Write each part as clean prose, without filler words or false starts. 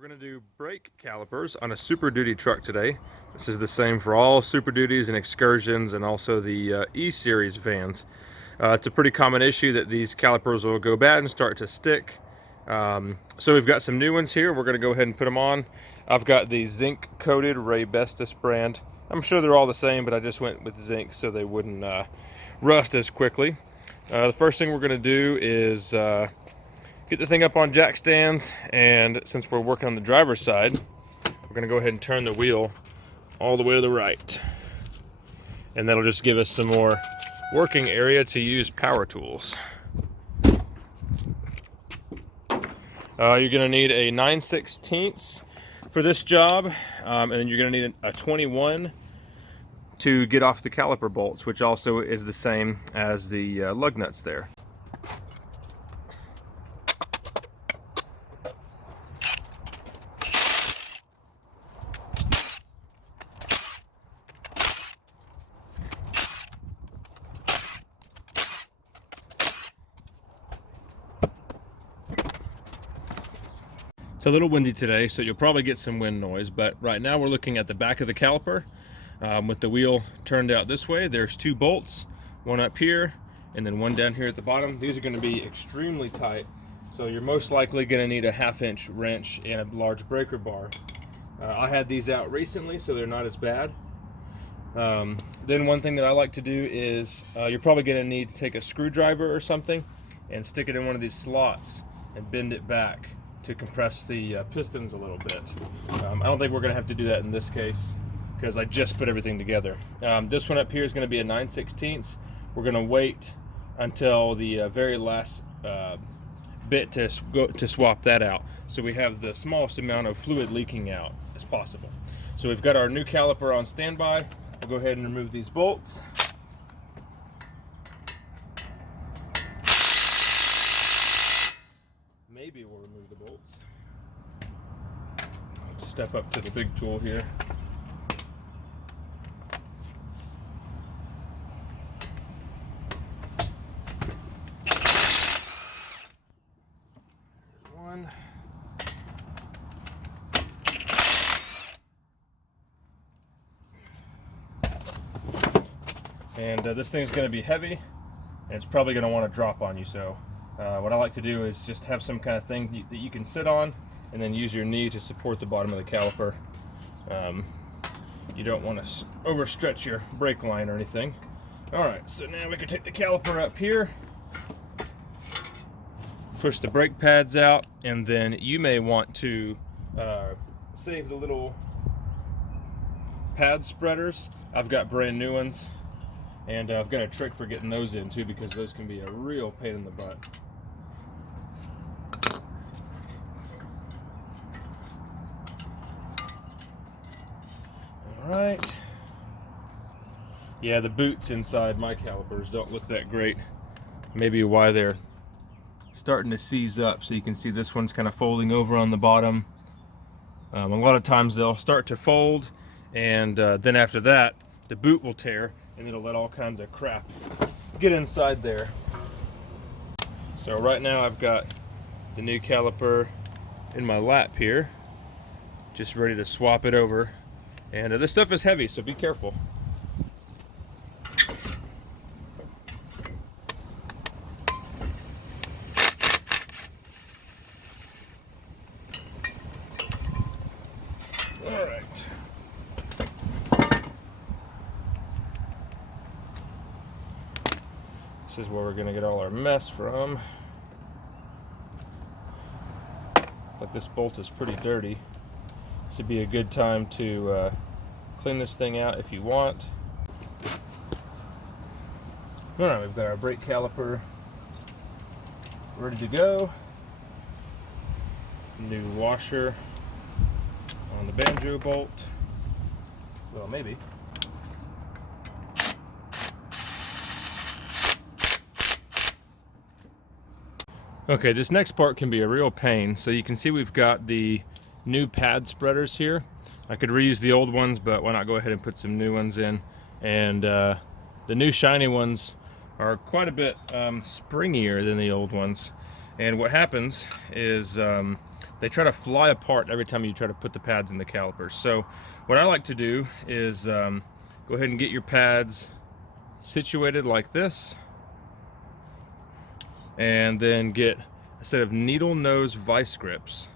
We're going to do brake calipers on a Super Duty truck today. This is the same for all Super Duties and Excursions and also the E-Series vans. It's a pretty common issue that these calipers will go bad and start to stick. So we've got some new ones here. We're going to go ahead and put them on. I've got the zinc coated Raybestos brand. I'm sure they're all the same, but I just went with zinc so they wouldn't rust as quickly. The first thing we're going to do is get the thing up on jack stands, and since we're working on the driver's side, we're going to go ahead and turn the wheel all the way to the right, and that'll just give us some more working area to use power tools. You're going to need a 9/16 for this job, and then you're going to need a 21 to get off the caliper bolts, which also is the same as the lug nuts there. It's a little windy today, so you'll probably get some wind noise, but right now we're looking at the back of the caliper with the wheel turned out this way. There's two bolts, one up here and then one down here at the bottom. These are going to be extremely tight, so you're most likely going to need a 1/2-inch wrench and a large breaker bar. I had these out recently, so they're not as bad. Then one thing that I like to do is you're probably going to need to take a screwdriver or something and stick it in one of these slots and bend it back to compress the pistons a little bit. I don't think we're going to have to do that in this case because I just put everything together. This one up here is going to be a 9/16. We're going to wait until the very last bit to swap that out, so we have the smallest amount of fluid leaking out as possible. So we've got our new caliper on standby. We'll go ahead and remove these bolts. Maybe we'll remove the bolts. Let's step up to the big tool here. One. And this thing's going to be heavy, and it's probably going to want to drop on you, so what I like to do is just have some kind of thing that you can sit on and then use your knee to support the bottom of the caliper. You don't want to overstretch your brake line or anything. Alright, so now we can take the caliper up here, push the brake pads out, and then you may want to save the little pad spreaders. I've got brand new ones, and I've got a trick for getting those in too, because those can be a real pain in the butt. Alright. Yeah, the boots inside my calipers don't look that great. Maybe why they're starting to seize up. So you can see this one's kind of folding over on the bottom. A lot of times they'll start to fold, and then after that the boot will tear, and it'll let all kinds of crap get inside there. So right now I've got the new caliper in my lap here, just ready to swap it over. And this stuff is heavy, so be careful. All right. This is where we're going to get all our mess from. But this bolt is pretty dirty. This would be a good time to clean this thing out if you want. Alright, we've got our brake caliper ready to go. New washer on the banjo bolt. Well, maybe. Okay, this next part can be a real pain. So you can see we've got the new pad spreaders here. I could reuse the old ones, but why not go ahead and put some new ones in. And the new shiny ones are quite a bit springier than the old ones. And what happens is they try to fly apart every time you try to put the pads in the calipers. So what I like to do is go ahead and get your pads situated like this, and then get a set of needle nose vice grips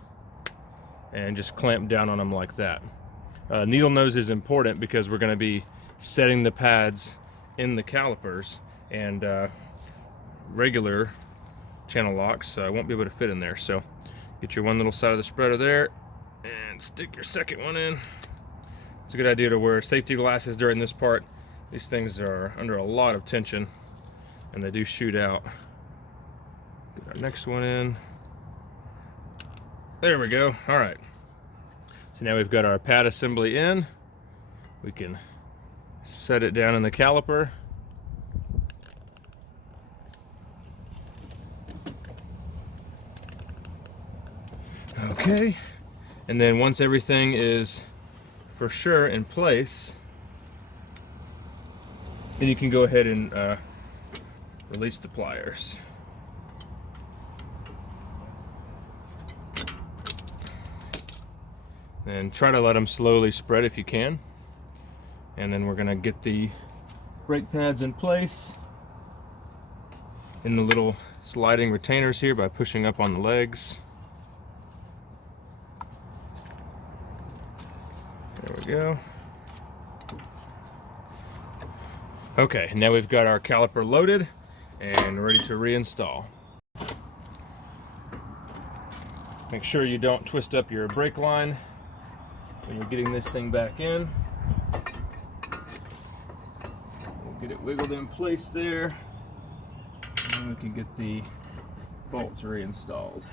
and just clamp down on them like that. Needle nose is important because we're going to be setting the pads in the calipers, and regular channel locks won't be able to fit in there. So get your one little side of the spreader there and stick your second one in. It's a good idea to wear safety glasses during this part. These things are under a lot of tension and they do shoot out. Get our next one in. There we go. All right. So now we've got our pad assembly in. We can set it down in the caliper. Okay. And then once everything is for sure in place, then you can go ahead and release the pliers. And try to let them slowly spread if you can. And then we're gonna get the brake pads in place in the little sliding retainers here by pushing up on the legs. There we go. Okay, now we've got our caliper loaded and ready to reinstall. Make sure you don't twist up your brake line when you're getting this thing back in. We'll get it wiggled in place there, and then we can get the bolts reinstalled.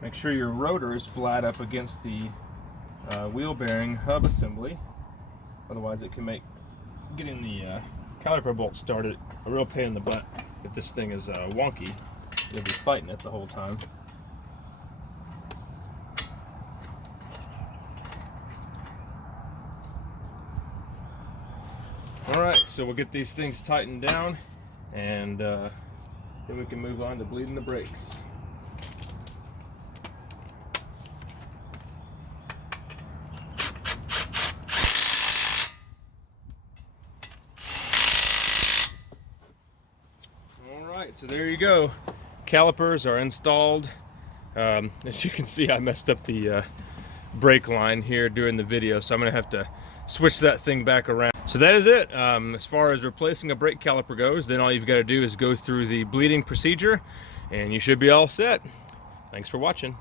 Make sure your rotor is flat up against the wheel bearing hub assembly, otherwise it can make getting the caliper bolt started a real pain in the butt. If this thing is wonky, you'll be fighting it the whole time. Alright, so we'll get these things tightened down, and then we can move on to bleeding the brakes. Alright, so there you go. Calipers are installed. As you can see, I messed up the brake line here during the video, so I'm going to have to switch that thing back around. So that is it. As far as replacing a brake caliper goes, then all you've got to do is go through the bleeding procedure and you should be all set. Thanks for watching.